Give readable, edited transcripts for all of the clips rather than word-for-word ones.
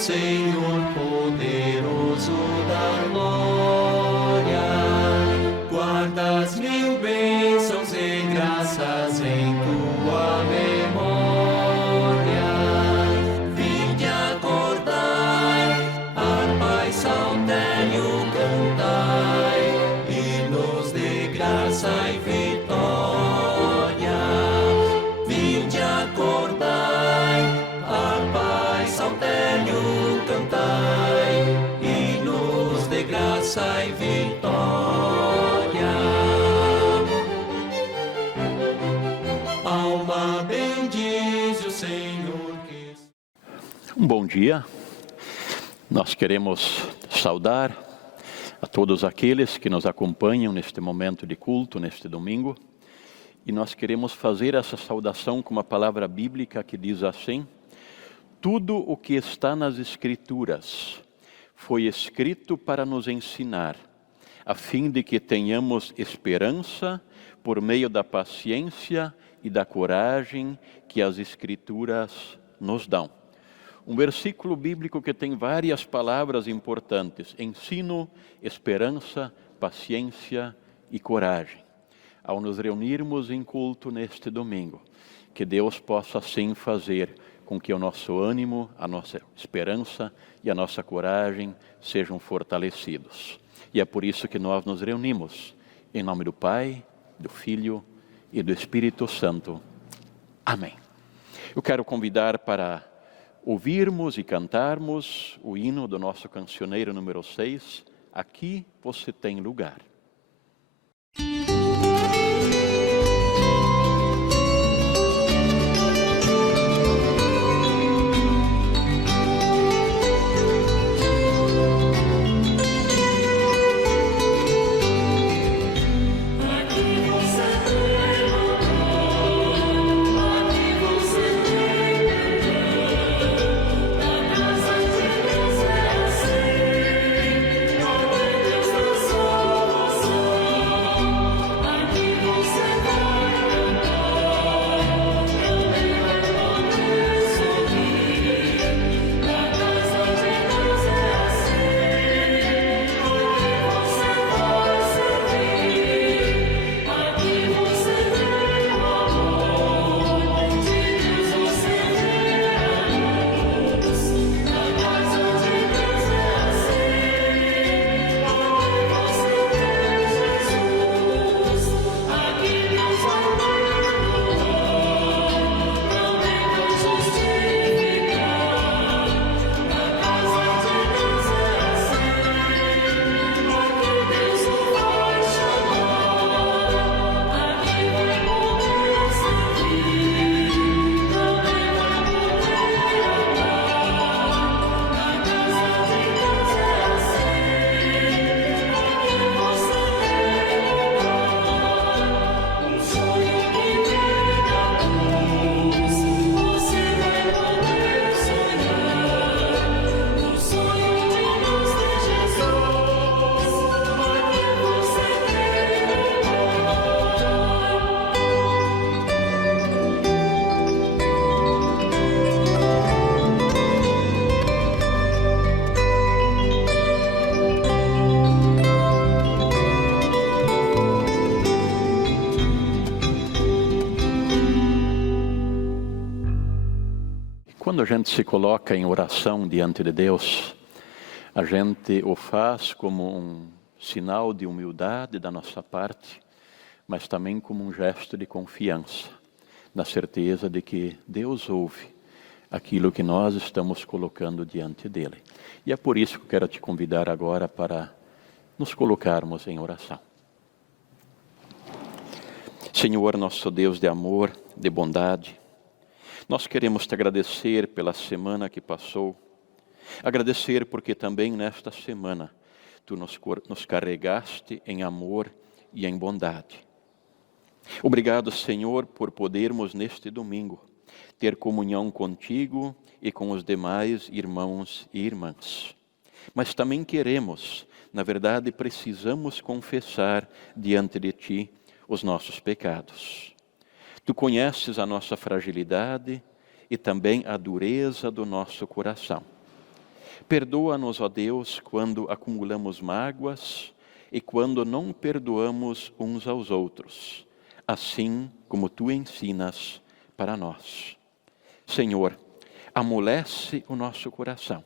Senhor poderoso da glória, guardas mil bênçãos e graças em tua memória. Vinde acordai, harpa e saltério cantai, hinos de graça e vitória. Vinde acordai, harpa e saltério cantai, hinos de graça e vitória. Alma bendize o Senhor que... Um bom dia. Nós queremos saudar a todos aqueles que nos acompanham neste momento de culto, neste domingo. E nós queremos fazer essa saudação com uma palavra bíblica que diz assim: tudo o que está nas Escrituras foi escrito para nos ensinar, a fim de que tenhamos esperança por meio da paciência e da coragem que as Escrituras nos dão. Um versículo bíblico que tem várias palavras importantes: ensino, esperança, paciência e coragem. Ao nos reunirmos em culto neste domingo, que Deus possa assim fazer com que o nosso ânimo, a nossa esperança e a nossa coragem sejam fortalecidos. E é por isso que nós nos reunimos, em nome do Pai, do Filho e do Espírito Santo. Amém. Eu quero convidar para ouvirmos e cantarmos o hino do nosso cancioneiro número 6, Aqui Você Tem Lugar. Quando a gente se coloca em oração diante de Deus, a gente o faz como um sinal de humildade da nossa parte, mas também como um gesto de confiança, na certeza de que Deus ouve aquilo que nós estamos colocando diante dele. E é por isso que eu quero te convidar agora para nos colocarmos em oração. Senhor, nosso Deus de amor, de bondade, nós queremos te agradecer pela semana que passou, agradecer porque também nesta semana tu nos carregaste em amor e em bondade. Obrigado, Senhor, por podermos neste domingo ter comunhão contigo e com os demais irmãos e irmãs. Mas também queremos, na verdade precisamos confessar diante de ti os nossos pecados. Tu conheces a nossa fragilidade e também a dureza do nosso coração. Perdoa-nos, ó Deus, quando acumulamos mágoas e quando não perdoamos uns aos outros, assim como tu ensinas para nós. Senhor, amolece o nosso coração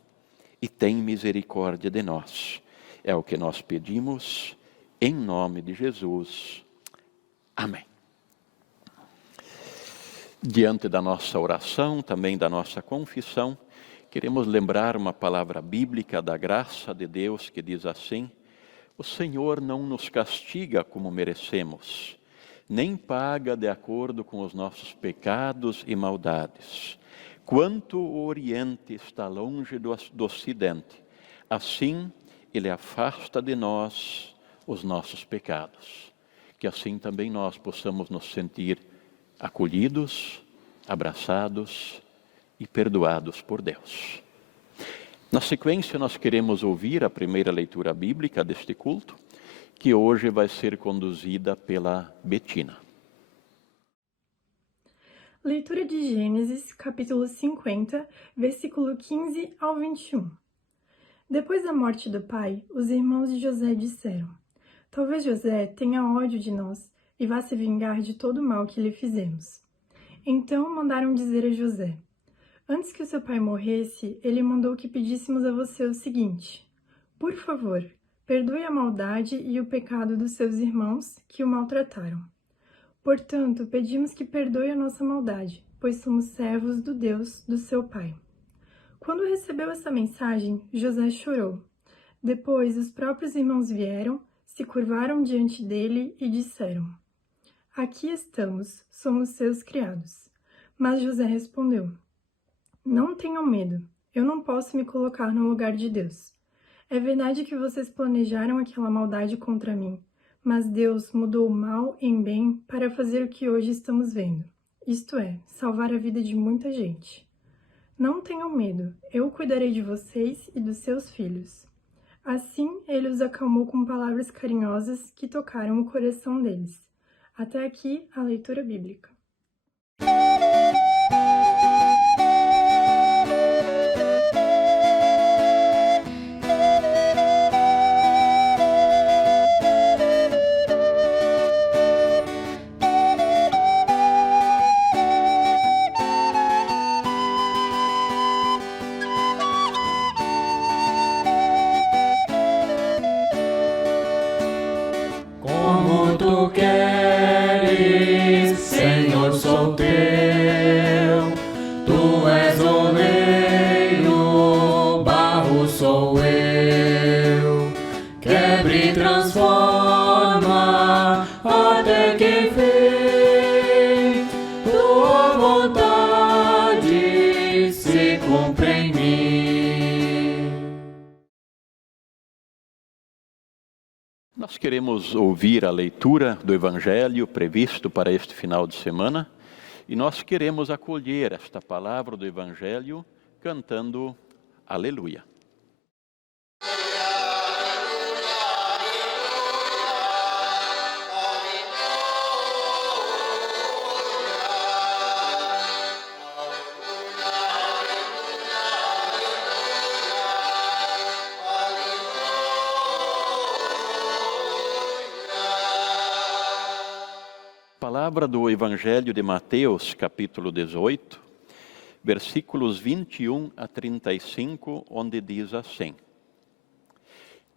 e tem misericórdia de nós. É o que nós pedimos, em nome de Jesus. Amém. Diante da nossa oração, também da nossa confissão, queremos lembrar uma palavra bíblica da graça de Deus que diz assim: o Senhor não nos castiga como merecemos, nem paga de acordo com os nossos pecados e maldades. Quanto o Oriente está longe do Ocidente, assim Ele afasta de nós os nossos pecados. Que assim também nós possamos nos sentir acolhidos, abraçados e perdoados por Deus. Na sequência, nós queremos ouvir a primeira leitura bíblica deste culto, que hoje vai ser conduzida pela Betina. Leitura de Gênesis, capítulo 50, versículo 15 ao 21. Depois da morte do pai, os irmãos de José disseram: talvez José tenha ódio de nós e vá se vingar de todo o mal que lhe fizemos. Então mandaram dizer a José: antes que o seu pai morresse, ele mandou que pedíssemos a você o seguinte: por favor, perdoe a maldade e o pecado dos seus irmãos que o maltrataram. Portanto, pedimos que perdoe a nossa maldade, pois somos servos do Deus do seu pai. Quando recebeu essa mensagem, José chorou. Depois, os próprios irmãos vieram, se curvaram diante dele e disseram: aqui estamos, somos seus criados. Mas José respondeu: não tenham medo, eu não posso me colocar no lugar de Deus. É verdade que vocês planejaram aquela maldade contra mim, mas Deus mudou o mal em bem para fazer o que hoje estamos vendo, isto é, salvar a vida de muita gente. Não tenham medo, eu cuidarei de vocês e dos seus filhos. Assim, ele os acalmou com palavras carinhosas que tocaram o coração deles. Até aqui, a leitura bíblica. Como tu queres, Senhor, sou teu. Tu és oleiro, barro sou eu. Quebre e transforma até que enfim tua vontade se cumpra em mim. Nós queremos ouvir a leitura do Evangelho previsto para este final de semana e nós queremos acolher esta palavra do Evangelho cantando Aleluia. Palavra do Evangelho de Mateus, capítulo 18, versículos 21 a 35, onde diz assim: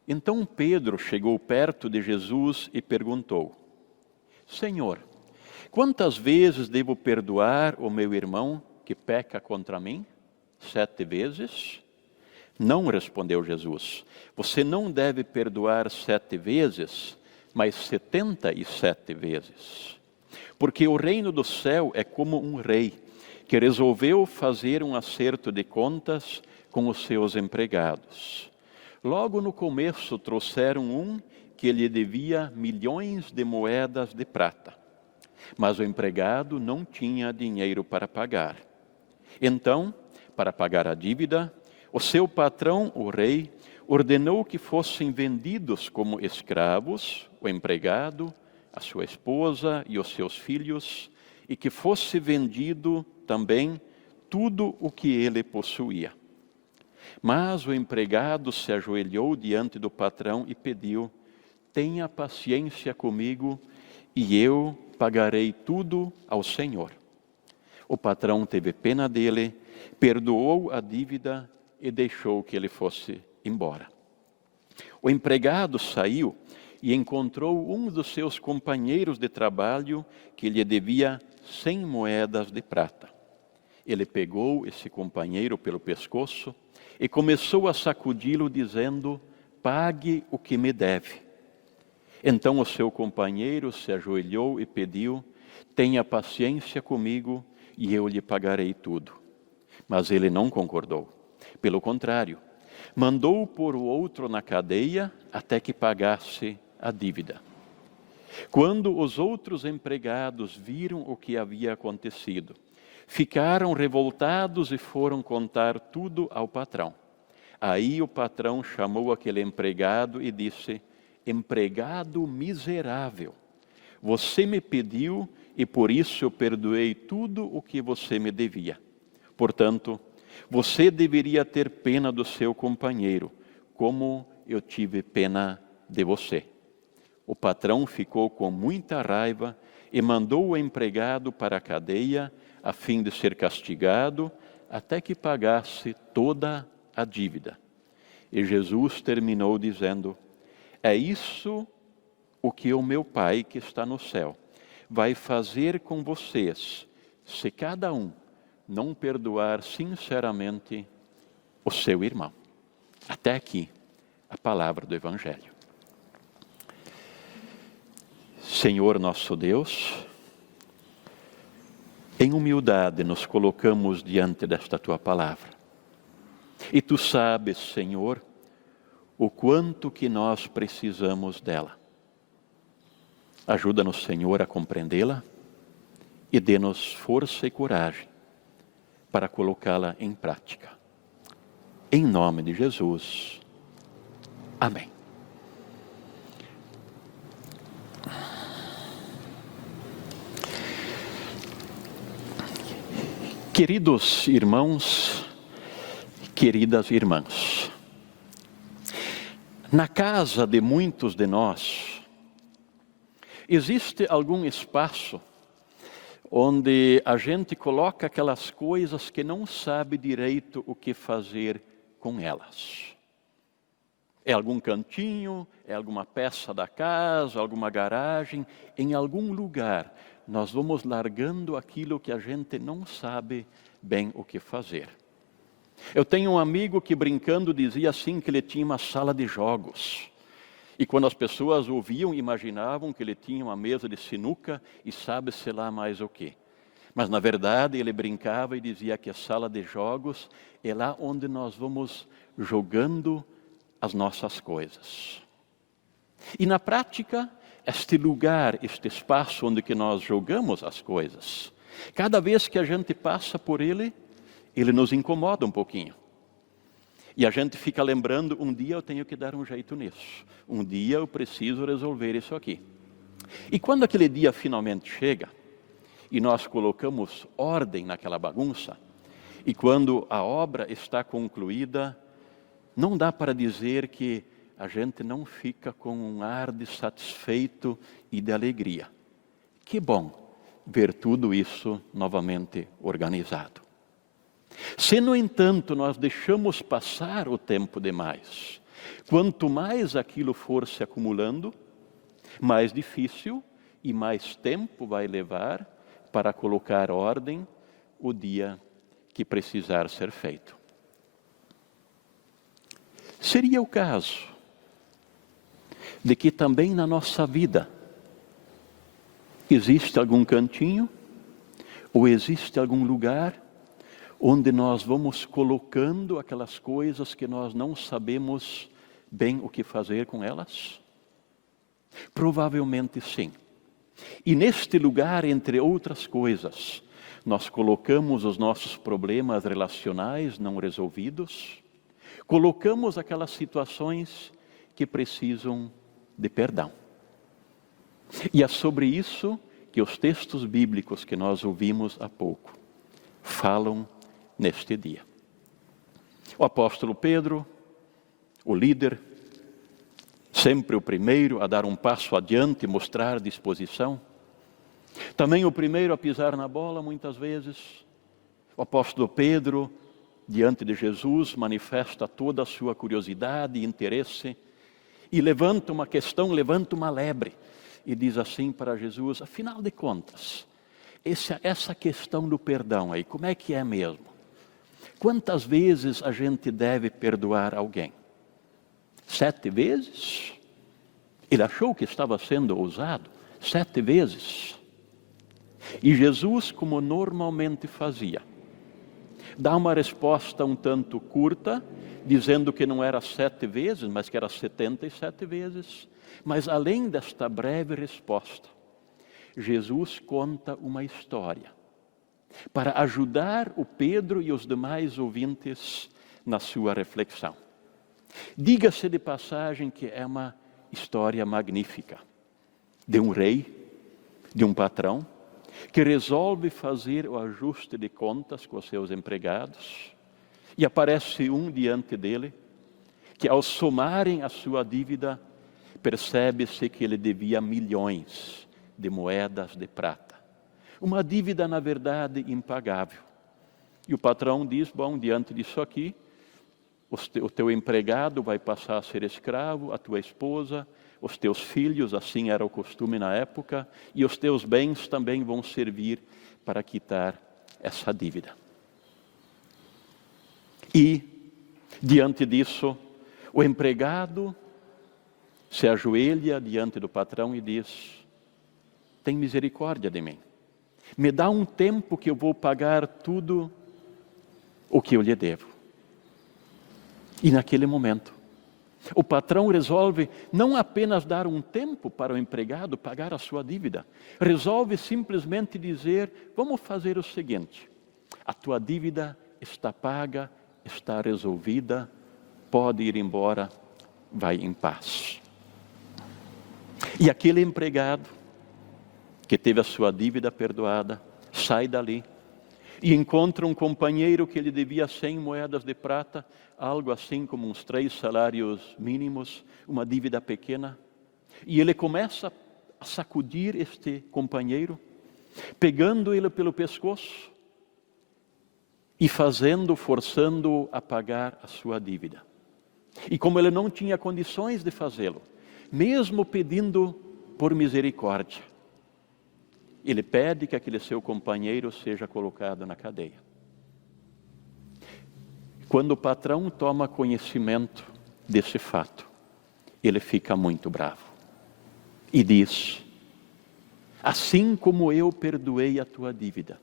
então Pedro chegou perto de Jesus e perguntou: Senhor, quantas vezes devo perdoar o meu irmão que peca contra mim? 7 vezes? Não, respondeu Jesus, você não deve perdoar 7 vezes, mas 77 vezes. Porque o reino do céu é como um rei que resolveu fazer um acerto de contas com os seus empregados. Logo no começo trouxeram um que lhe devia milhões de moedas de prata, mas o empregado não tinha dinheiro para pagar. Então, para pagar a dívida, o seu patrão, o rei, ordenou que fossem vendidos como escravos, o empregado, a sua esposa e os seus filhos, e que fosse vendido também tudo o que ele possuía. Mas o empregado se ajoelhou diante do patrão e pediu: tenha paciência comigo e eu pagarei tudo ao Senhor. O patrão teve pena dele, perdoou a dívida e deixou que ele fosse embora. O empregado saiu e encontrou um dos seus companheiros de trabalho que lhe devia 100 moedas de prata. Ele pegou esse companheiro pelo pescoço e começou a sacudi-lo, dizendo: pague o que me deve. Então o seu companheiro se ajoelhou e pediu: tenha paciência comigo e eu lhe pagarei tudo. Mas ele não concordou. Pelo contrário, mandou pôr o outro na cadeia até que pagasse a dívida. Quando os outros empregados viram o que havia acontecido, ficaram revoltados e foram contar tudo ao patrão. Aí o patrão chamou aquele empregado e disse: empregado miserável, você me pediu e por isso eu perdoei tudo o que você me devia. Portanto, você deveria ter pena do seu companheiro, como eu tive pena de você. O patrão ficou com muita raiva e mandou o empregado para a cadeia, a fim de ser castigado, até que pagasse toda a dívida. E Jesus terminou dizendo: é isso o que o meu Pai que está no céu vai fazer com vocês, se cada um não perdoar sinceramente o seu irmão. Até aqui, a palavra do Evangelho. Senhor nosso Deus, em humildade nos colocamos diante desta Tua palavra. E Tu sabes, Senhor, o quanto que nós precisamos dela. Ajuda-nos, Senhor, a compreendê-la e dê-nos força e coragem para colocá-la em prática. Em nome de Jesus. Amém. Queridos irmãos, queridas irmãs, na casa de muitos de nós, existe algum espaço onde a gente coloca aquelas coisas que não sabe direito o que fazer com elas. É algum cantinho, é alguma peça da casa, alguma garagem, em algum lugar nós vamos largando aquilo que a gente não sabe bem o que fazer. Eu tenho um amigo que brincando dizia assim que ele tinha uma sala de jogos. E quando as pessoas ouviam, imaginavam que ele tinha uma mesa de sinuca e sabe-se lá mais o quê. Mas na verdade ele brincava e dizia que a sala de jogos é lá onde nós vamos jogando as nossas coisas. E na prática, este lugar, este espaço onde que nós jogamos as coisas, cada vez que a gente passa por ele, ele nos incomoda um pouquinho. E a gente fica lembrando, um dia eu tenho que dar um jeito nisso. Um dia eu preciso resolver isso aqui. E quando aquele dia finalmente chega, e nós colocamos ordem naquela bagunça, e quando a obra está concluída, não dá para dizer que a gente não fica com um ar de satisfeito e de alegria. Que bom ver tudo isso novamente organizado. Se, no entanto, nós deixamos passar o tempo demais, quanto mais aquilo for se acumulando, mais difícil e mais tempo vai levar para colocar ordem o dia que precisar ser feito. Seria o caso de que também na nossa vida existe algum cantinho ou existe algum lugar onde nós vamos colocando aquelas coisas que nós não sabemos bem o que fazer com elas? Provavelmente sim. E neste lugar, entre outras coisas, nós colocamos os nossos problemas relacionais não resolvidos, colocamos aquelas situações que precisam de perdão. E é sobre isso que os textos bíblicos que nós ouvimos há pouco falam neste dia. O apóstolo Pedro, o líder, sempre o primeiro a dar um passo adiante, mostrar disposição. Também o primeiro a pisar na bola, muitas vezes. O apóstolo Pedro, diante de Jesus, manifesta toda a sua curiosidade e interesse e levanta uma questão, levanta uma lebre e diz assim para Jesus: afinal de contas, essa questão do perdão aí, como é que é mesmo? Quantas vezes a gente deve perdoar alguém? 7 vezes? Ele achou que estava sendo ousado. 7 vezes. E Jesus, como normalmente fazia, dá uma resposta um tanto curta, dizendo que não era 7 vezes, mas que era 77 vezes. Mas além desta breve resposta, Jesus conta uma história para ajudar o Pedro e os demais ouvintes na sua reflexão. Diga-se de passagem que é uma história magnífica de um rei, de um patrão, que resolve fazer o ajuste de contas com os seus empregados, e aparece um diante dele, que ao somarem a sua dívida, percebe-se que ele devia milhões de moedas de prata. Uma dívida, na verdade, impagável. E o patrão diz: bom, diante disso aqui, o teu empregado vai passar a ser escravo, a tua esposa, os teus filhos, assim era o costume na época, e os teus bens também vão servir para quitar essa dívida. E, diante disso, o empregado se ajoelha diante do patrão e diz: tem misericórdia de mim. Me dá um tempo que eu vou pagar tudo o que eu lhe devo. E naquele momento, o patrão resolve não apenas dar um tempo para o empregado pagar a sua dívida, resolve simplesmente dizer: vamos fazer o seguinte, a tua dívida está paga, está resolvida, pode ir embora, vai em paz. E aquele empregado que teve a sua dívida perdoada, sai dali e encontra um companheiro que lhe devia 100 moedas de prata, algo assim como uns 3 salários mínimos, uma dívida pequena. E ele começa a sacudir este companheiro, pegando ele pelo pescoço e forçando-o a pagar a sua dívida. E como ele não tinha condições de fazê-lo, mesmo pedindo por misericórdia, ele pede que aquele seu companheiro seja colocado na cadeia. Quando o patrão toma conhecimento desse fato, ele fica muito bravo e diz: assim como eu perdoei a tua dívida,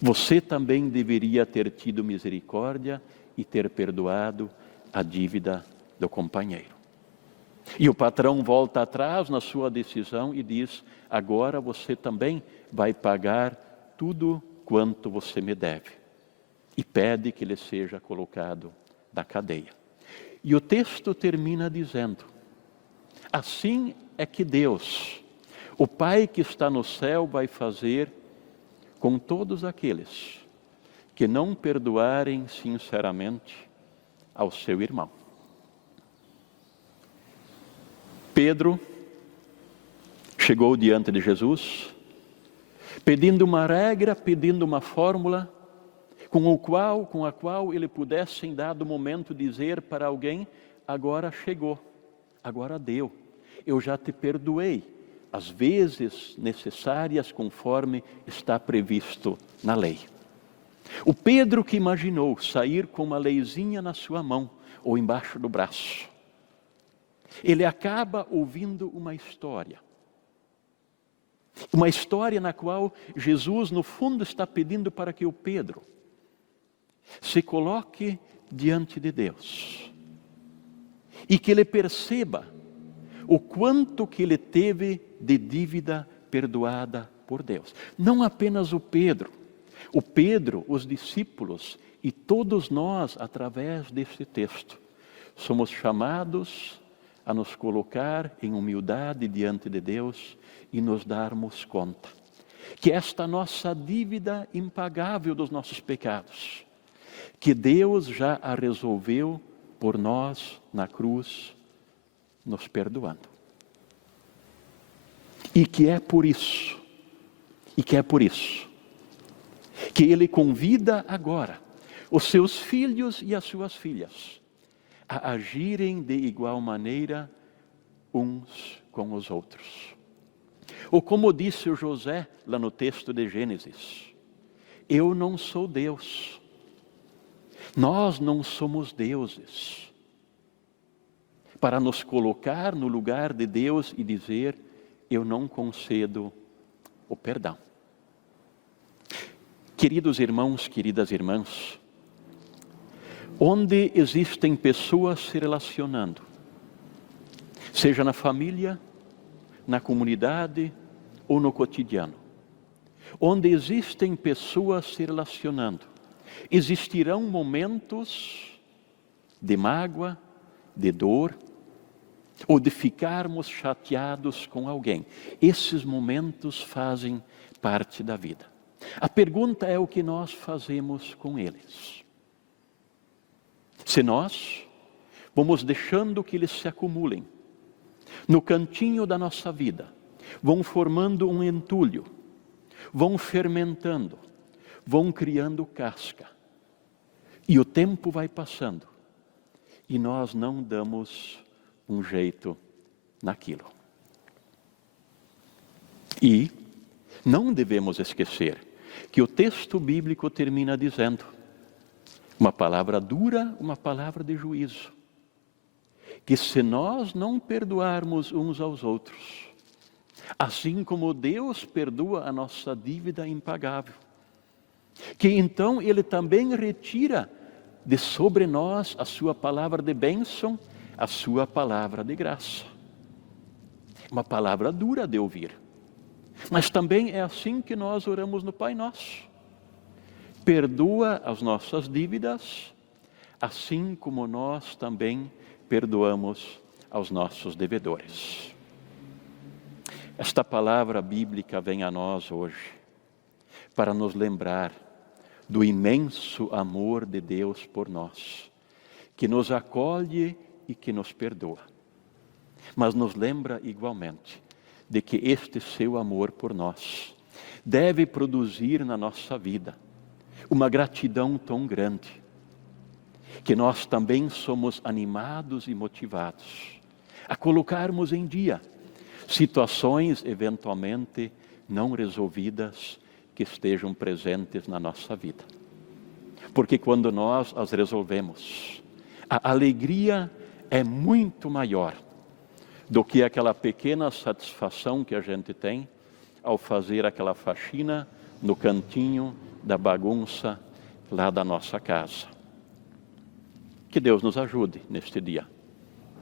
você também deveria ter tido misericórdia e ter perdoado a dívida do companheiro. E o patrão volta atrás na sua decisão e diz: agora você também vai pagar tudo quanto você me deve. E pede que ele seja colocado na cadeia. E o texto termina dizendo: assim é que Deus, o Pai que está no céu, vai fazer com todos aqueles que não perdoarem sinceramente ao seu irmão. Pedro chegou diante de Jesus, pedindo uma regra, pedindo uma fórmula, com a qual ele pudesse, em dado momento, dizer para alguém: agora chegou, agora deu, eu já te perdoei, as vezes necessárias conforme está previsto na lei. O Pedro que imaginou sair com uma leizinha na sua mão ou embaixo do braço, ele acaba ouvindo uma história na qual Jesus, no fundo, está pedindo para que o Pedro se coloque diante de Deus e que ele perceba o quanto que ele teve de dívida perdoada por Deus. Não apenas o Pedro, os discípulos e todos nós, através deste texto, somos chamados a nos colocar em humildade diante de Deus e nos darmos conta que esta nossa dívida impagável dos nossos pecados, que Deus já a resolveu por nós na cruz, nos perdoando. E que é por isso que Ele convida agora os seus filhos e as suas filhas a agirem de igual maneira uns com os outros. Ou como disse o José lá no texto de Gênesis, eu não sou Deus. Nós não somos deuses para nos colocar no lugar de Deus e dizer, eu não concedo o perdão. Queridos irmãos, queridas irmãs, onde existem pessoas se relacionando, seja na família, na comunidade ou no cotidiano, onde existem pessoas se relacionando, existirão momentos de mágoa, de dor, ou de ficarmos chateados com alguém. Esses momentos fazem parte da vida. A pergunta é o que nós fazemos com eles. Se nós vamos deixando que eles se acumulem no cantinho da nossa vida, vão formando um entulho, vão fermentando, vão criando casca. E o tempo vai passando e nós não damos um jeito naquilo. E não devemos esquecer que o texto bíblico termina dizendo uma palavra dura, uma palavra de juízo. Que se nós não perdoarmos uns aos outros, assim como Deus perdoa a nossa dívida impagável, que então Ele também retira de sobre nós a sua palavra de bênção, a sua palavra de graça. Uma palavra dura de ouvir. Mas também é assim que nós oramos no Pai Nosso. Perdoa as nossas dívidas, assim como nós também perdoamos aos nossos devedores. Esta palavra bíblica vem a nós hoje para nos lembrar do imenso amor de Deus por nós, que nos acolhe e que nos perdoa. Mas nos lembra igualmente de que este seu amor por nós deve produzir na nossa vida uma gratidão tão grande, que nós também somos animados e motivados a colocarmos em dia situações eventualmente não resolvidas que estejam presentes na nossa vida. Porque quando nós as resolvemos, a alegria é muito maior do que aquela pequena satisfação que a gente tem ao fazer aquela faxina no cantinho da bagunça lá da nossa casa. Que Deus nos ajude neste dia,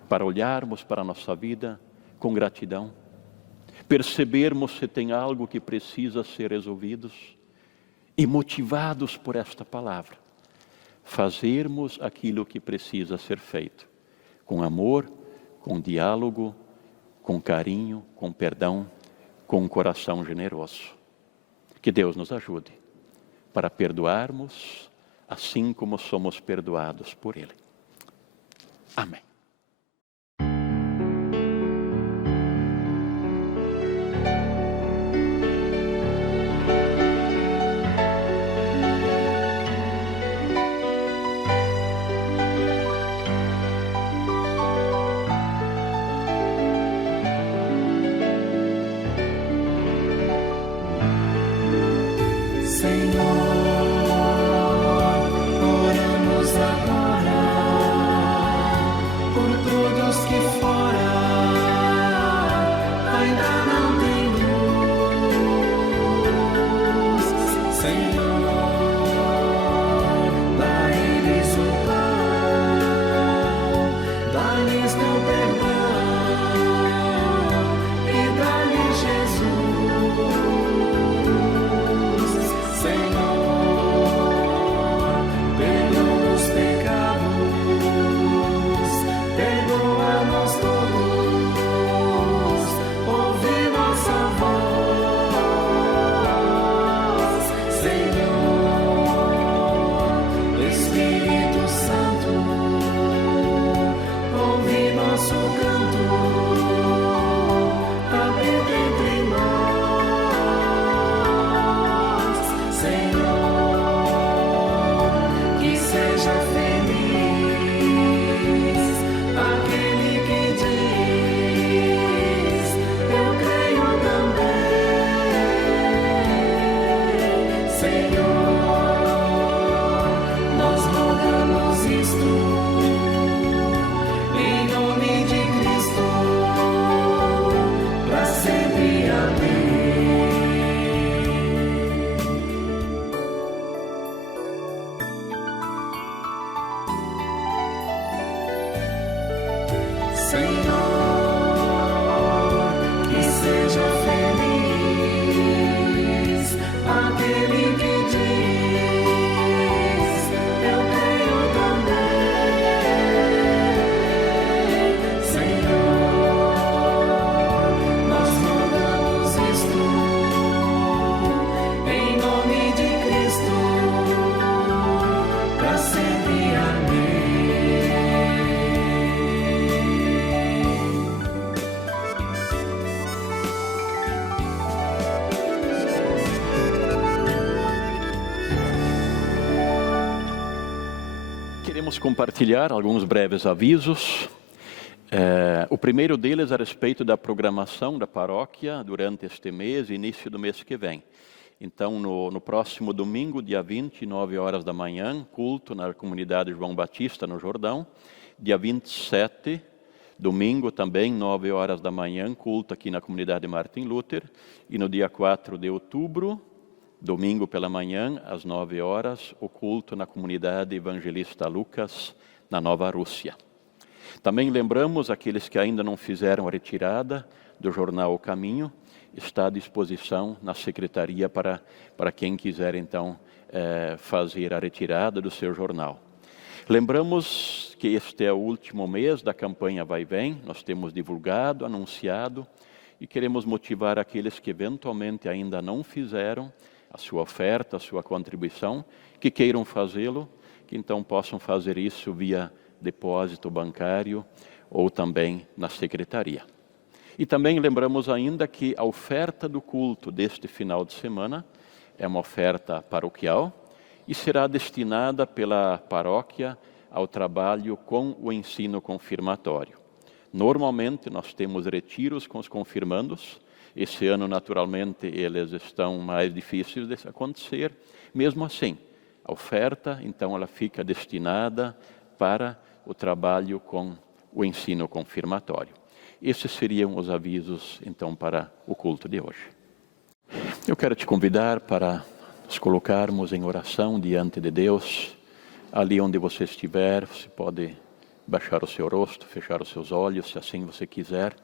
para olharmos para a nossa vida com gratidão, percebermos se tem algo que precisa ser resolvido e, motivados por esta palavra, fazermos aquilo que precisa ser feito, com amor, com diálogo, com carinho, com perdão, com um coração generoso. Que Deus nos ajude para perdoarmos assim como somos perdoados por Ele. Amém. que seja feliz aquele que diz: eu tenho também. Senhor, nós rogamos isto em nome de Cristo, para sempre. Amém. Queremos compartilhar alguns breves avisos. O primeiro deles a respeito da programação da paróquia durante este mês e início do mês que vem. Então, no próximo domingo, dia 20, 9 horas da manhã, culto na comunidade João Batista, no Jordão. Dia 27, domingo também, 9 horas da manhã, culto aqui na comunidade Martin Luther. E no dia 4 de outubro, domingo pela manhã, às 9 horas, o culto na comunidade Evangelista Lucas, na Nova Rússia. Também lembramos aqueles que ainda não fizeram a retirada do jornal O Caminho, está à disposição na secretaria para quem quiser, então, fazer a retirada do seu jornal. Lembramos que este é o último mês da campanha Vai e Vem, nós temos divulgado, anunciado, e queremos motivar aqueles que eventualmente ainda não fizeram a sua oferta, a sua contribuição, que queiram fazê-lo, que então possam fazer isso via depósito bancário ou também na secretaria. E também lembramos ainda que a oferta do culto deste final de semana é uma oferta paroquial e será destinada pela paróquia ao trabalho com o ensino confirmatório. Normalmente nós temos retiros com os confirmandos. Esse ano, naturalmente, eles estão mais difíceis de acontecer. Mesmo assim, a oferta, então, ela fica destinada para o trabalho com o ensino confirmatório. Esses seriam os avisos, então, para o culto de hoje. Eu quero te convidar para nos colocarmos em oração diante de Deus. Ali onde você estiver, você pode baixar o seu rosto, fechar os seus olhos, se assim você quiser.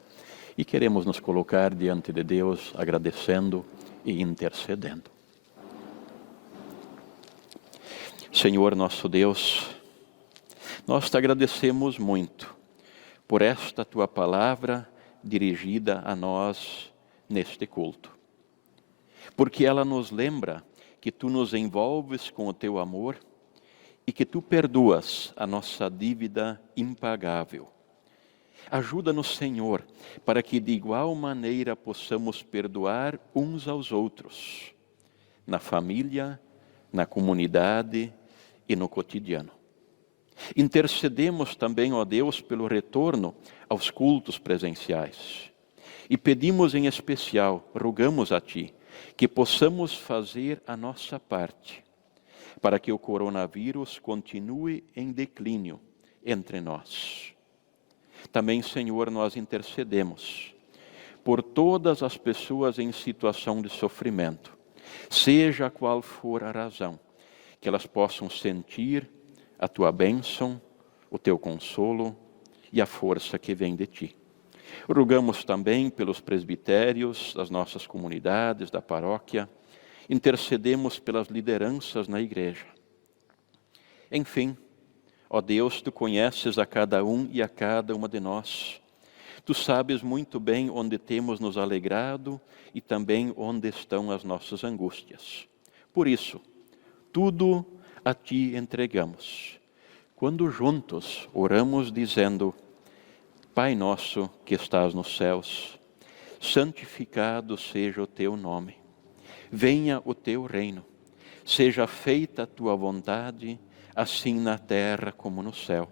E queremos nos colocar diante de Deus, agradecendo e intercedendo. Senhor nosso Deus, nós te agradecemos muito por esta tua palavra dirigida a nós neste culto. Porque ela nos lembra que tu nos envolves com o teu amor e que tu perdoas a nossa dívida impagável. Ajuda-nos, Senhor, para que de igual maneira possamos perdoar uns aos outros, na família, na comunidade e no cotidiano. Intercedemos também, ó Deus, pelo retorno aos cultos presenciais. E pedimos em especial, rogamos a Ti, que possamos fazer a nossa parte, para que o coronavírus continue em declínio entre nós. Também, Senhor, nós intercedemos por todas as pessoas em situação de sofrimento, seja qual for a razão, que elas possam sentir a Tua bênção, o Teu consolo e a força que vem de Ti. Rogamos também pelos presbitérios das nossas comunidades, da paróquia, intercedemos pelas lideranças na igreja. Enfim, ó Deus, Tu conheces a cada um e a cada uma de nós. Tu sabes muito bem onde temos nos alegrado e também onde estão as nossas angústias. Por isso, tudo a Ti entregamos. Quando juntos oramos dizendo: Pai nosso que estás nos céus, santificado seja o Teu nome. Venha o Teu reino. Seja feita a Tua vontade, assim na terra como no céu.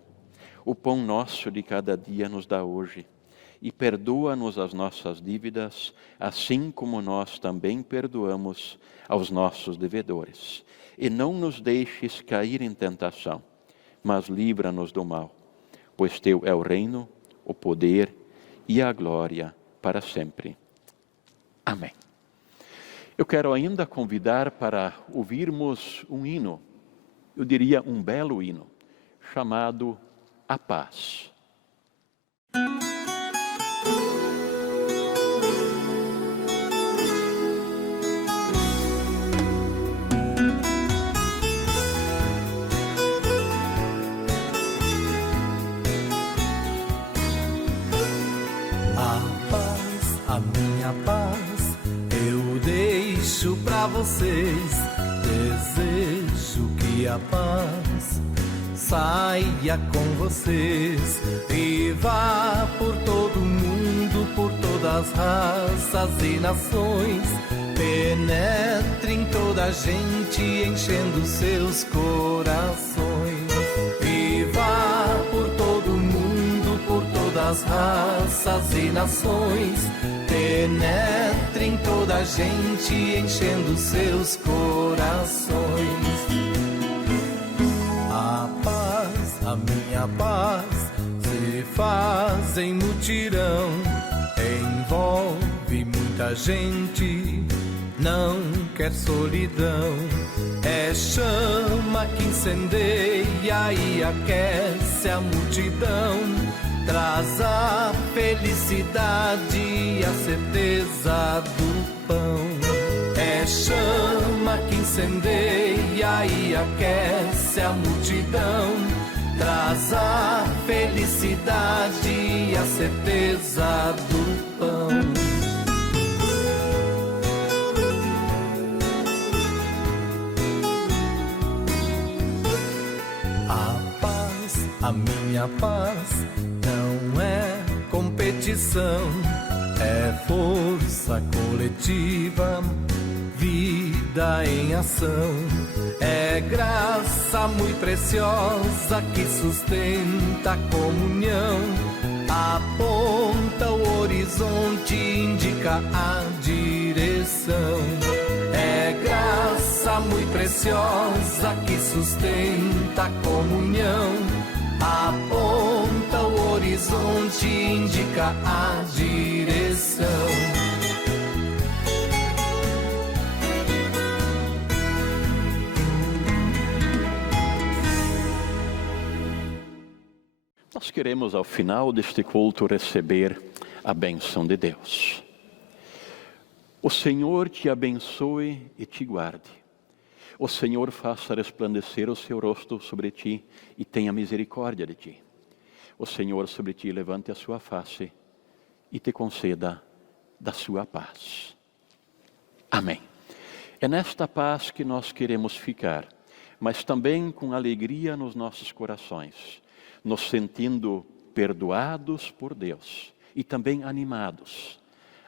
O pão nosso de cada dia nos dá hoje. E perdoa-nos as nossas dívidas, assim como nós também perdoamos aos nossos devedores. E não nos deixes cair em tentação, mas livra-nos do mal. Pois Teu é o reino, o poder e a glória para sempre. Amém. Eu quero ainda convidar para ouvirmos um hino, eu diria um belo hino, chamado A Paz. pra vocês. Desejo que a paz saia com vocês e vá por todo mundo, por todas as raças e nações. Penetre em toda a gente, enchendo seus corações. E vá por todo mundo, por todas as raças e nações. Penetre em toda a gente, enchendo seus corações. A paz, a minha paz, se faz em mutirão, envolve muita gente, não quer solidão. É chama que incendeia e aquece a multidão, traz a felicidade e a certeza do pão. É chama que incendeia e aquece a multidão, traz a felicidade e a certeza do pão. A paz, a minha paz, não é competição, é força coletiva, vida em ação. É graça muito preciosa que sustenta a comunhão, aponta o horizonte, indica a direção. É graça muito preciosa que sustenta a comunhão, aponta o horizonte, indica a direção. Nós queremos, ao final deste culto, receber a bênção de Deus. O Senhor te abençoe e te guarde. O Senhor faça resplandecer o seu rosto sobre ti e tenha misericórdia de ti. O Senhor sobre ti levante a sua face e te conceda da sua paz. Amém. É nesta paz que nós queremos ficar, mas também com alegria nos nossos corações, nos sentindo perdoados por Deus e também animados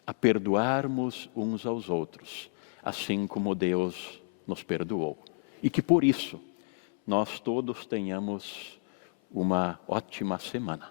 a perdoarmos uns aos outros, assim como Deus nos perdoou. E que por isso nós todos tenhamos uma ótima semana.